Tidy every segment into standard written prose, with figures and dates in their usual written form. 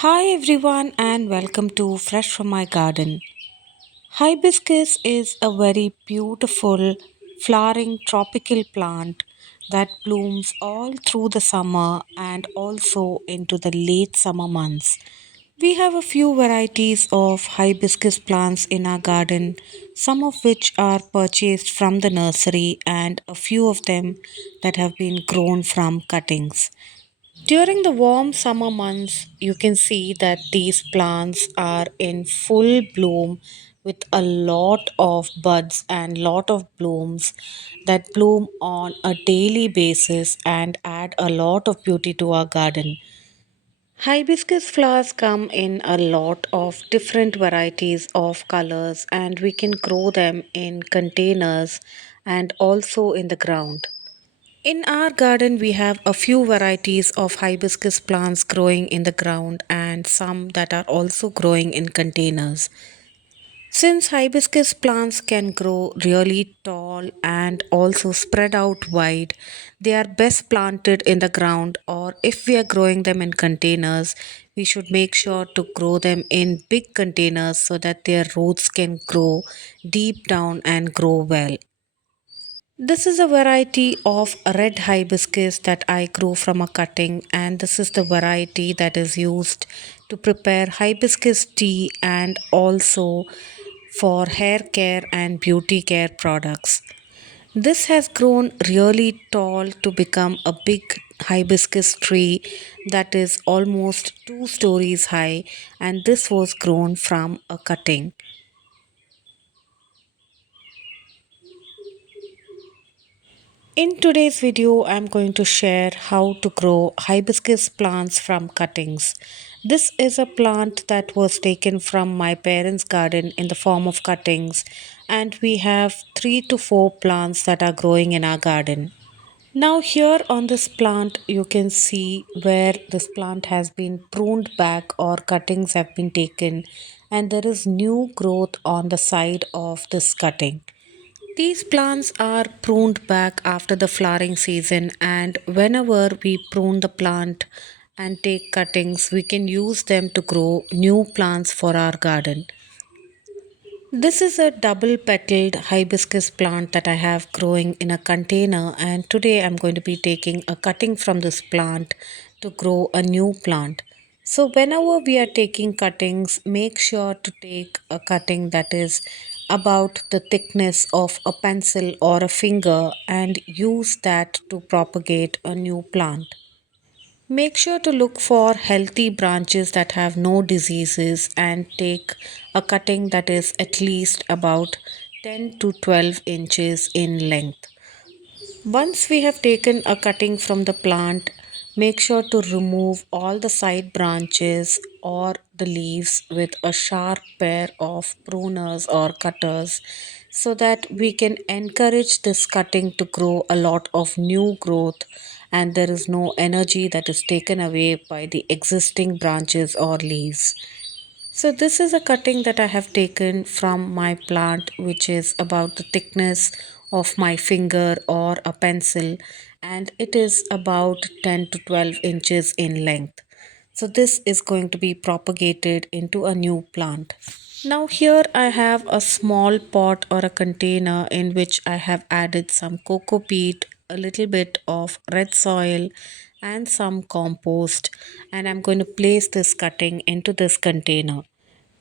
Hi everyone and welcome to Fresh from My Garden. Hibiscus is a very beautiful flowering tropical plant that blooms all through the summer and also into the late summer months. We have a few varieties of hibiscus plants in our garden, some of which are purchased from the nursery and a few of them that have been grown from cuttings. During the warm summer months, you can see that these plants are in full bloom with a lot of buds and lot of blooms that bloom on a daily basis and add a lot of beauty to our garden. Hibiscus flowers come in a lot of different varieties of colors and we can grow them in containers and also in the ground. In our garden, we have a few varieties of hibiscus plants growing in the ground and some that are also growing in containers. Since hibiscus plants can grow really tall and also spread out wide, they are best planted in the ground, or if we are growing them in containers, we should make sure to grow them in big containers so that their roots can grow deep down and grow well. This is a variety of red hibiscus that I grew from a cutting, and this is the variety that is used to prepare hibiscus tea and also for hair care and beauty care products. This has grown really tall to become a big hibiscus tree that is almost 2 stories high, and this was grown from a cutting. In today's video, I'm going to share how to grow hibiscus plants from cuttings. This is a plant that was taken from my parents' garden in the form of cuttings, and we have 3 to 4 plants that are growing in our garden. Now, here on this plant, you can see where this plant has been pruned back or cuttings have been taken, and there is new growth on the side of this cutting. These plants are pruned back after the flowering season, and whenever we prune the plant and take cuttings, we can use them to grow new plants for our garden. This is a double petaled hibiscus plant that I have growing in a container, and today I'm going to be taking a cutting from this plant to grow a new plant. So, whenever we are taking cuttings, make sure to take a cutting that is about the thickness of a pencil or a finger and use that to propagate a new plant. Make sure to look for healthy branches that have no diseases and take a cutting that is at least about 10 to 12 inches in length. Once we have taken a cutting from the plant, make sure to remove all the side branches or the leaves with a sharp pair of pruners or cutters so that we can encourage this cutting to grow a lot of new growth and there is no energy that is taken away by the existing branches or leaves. So this is a cutting that I have taken from my plant, which is about the thickness of my finger or a pencil, and it is about 10 to 12 inches in length. So this is going to be propagated into a new plant. Now here I have a small pot or a container in which I have added some cocoa peat, a little bit of red soil and some compost, and I'm going to place this cutting into this container.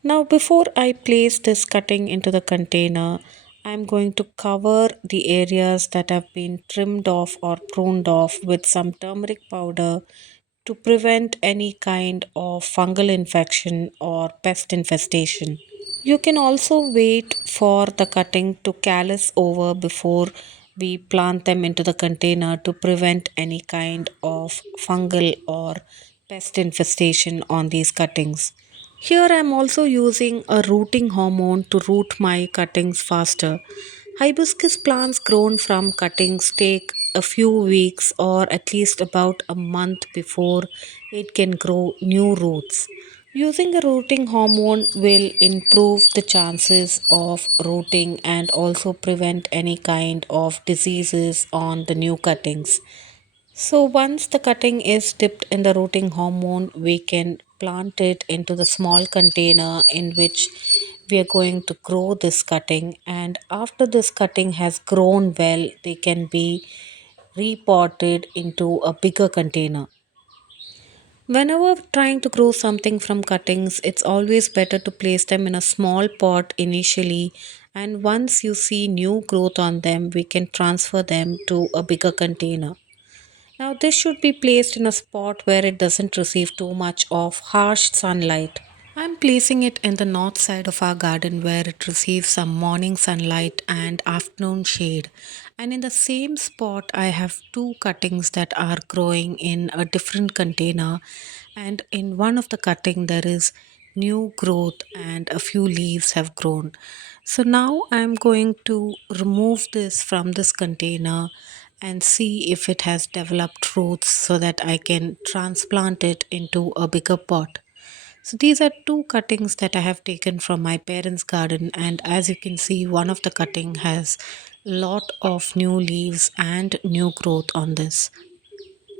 Now before I place this cutting into the container, I'm going to cover the areas that have been trimmed off or pruned off with some turmeric powder to prevent any kind of fungal infection or pest infestation. You can also wait for the cutting to callus over before we plant them into the container to prevent any kind of fungal or pest infestation on these cuttings. Here I am also using a rooting hormone to root my cuttings faster. Hibiscus plants grown from cuttings take a few weeks or at least about a month before it can grow new roots. Using a rooting hormone will improve the chances of rooting and also prevent any kind of diseases on the new cuttings. So once the cutting is dipped in the rooting hormone, we can plant it into the small container in which we are going to grow this cutting. And after this cutting has grown well, they can be repotted into a bigger container. Whenever trying to grow something from cuttings, it's always better to place them in a small pot initially, and once you see new growth on them, we can transfer them to a bigger container. Now, this should be placed in a spot where it doesn't receive too much of harsh sunlight. I'm placing it in the north side of our garden where it receives some morning sunlight and afternoon shade. And in the same spot, I have two cuttings that are growing in a different container. And in one of the cutting, there is new growth and a few leaves have grown. So now I'm going to remove this from this container and see if it has developed roots so that I can transplant it into a bigger pot. So these are two cuttings that I have taken from my parents' garden, and as you can see, one of the cutting has lot of new leaves and new growth on this.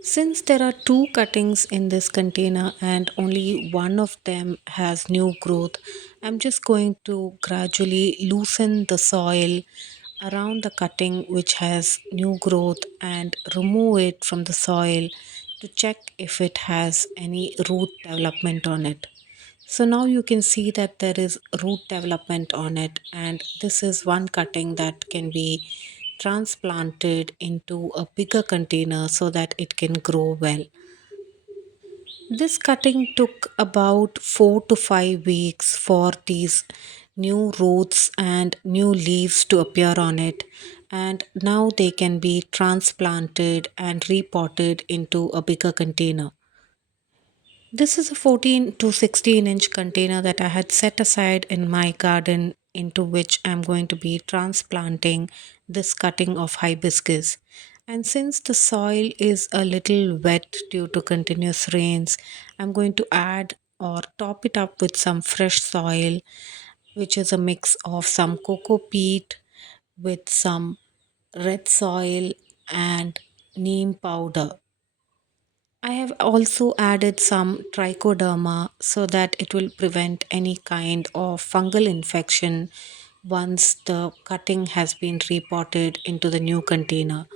Since there are two cuttings in this container and only one of them has new growth, I'm just going to gradually loosen the soil around the cutting which has new growth and remove it from the soil to check if it has any root development on it. So now you can see that there is root development on it, and this is one cutting that can be transplanted into a bigger container so that it can grow well. This cutting took about 4 to 5 weeks for these new roots and new leaves to appear on it, and now they can be transplanted and repotted into a bigger container. This is a 14 to 16-inch container that I had set aside in my garden into which I'm going to be transplanting this cutting of hibiscus. And since the soil is a little wet due to continuous rains, I'm going to add or top it up with some fresh soil, which is a mix of some cocoa peat with some red soil and neem powder. I have also added some trichoderma so that it will prevent any kind of fungal infection once the cutting has been repotted into the new container.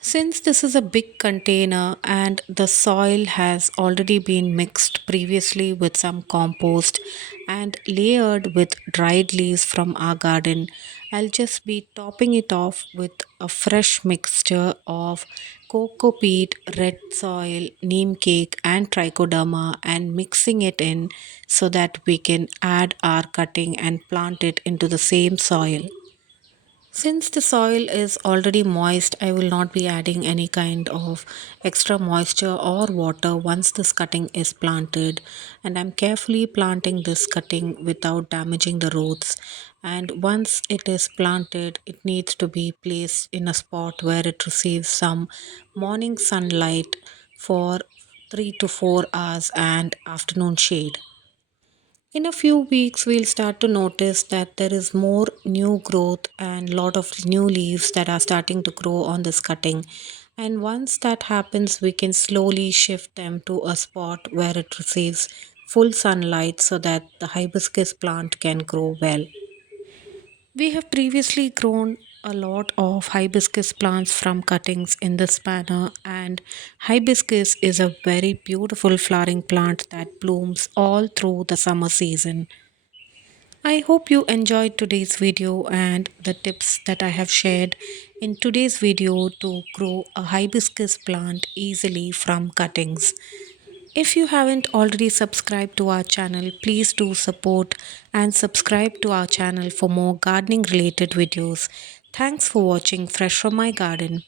Since this is a big container and the soil has already been mixed previously with some compost and layered with dried leaves from our garden, I'll just be topping it off with a fresh mixture of cocoa peat, red soil, neem cake, and trichoderma and mixing it in so that we can add our cutting and plant it into the same soil. Since the soil is already moist, I will not be adding any kind of extra moisture or water once this cutting is planted. And I'm carefully planting this cutting without damaging the roots. And once it is planted, it needs to be placed in a spot where it receives some morning sunlight for 3 to 4 hours and afternoon shade. In a few weeks, we'll start to notice that there is more new growth and lot of new leaves that are starting to grow on this cutting. And once that happens, we can slowly shift them to a spot where it receives full sunlight so that the hibiscus plant can grow well. We have previously grown a lot of hibiscus plants from cuttings in this manner, and hibiscus is a very beautiful flowering plant that blooms all through the summer season. I hope you enjoyed today's video and the tips that I have shared in today's video to grow a hibiscus plant easily from cuttings. If you haven't already subscribed to our channel, please do support and subscribe to our channel for more gardening related videos. Thanks for watching Fresh from my garden.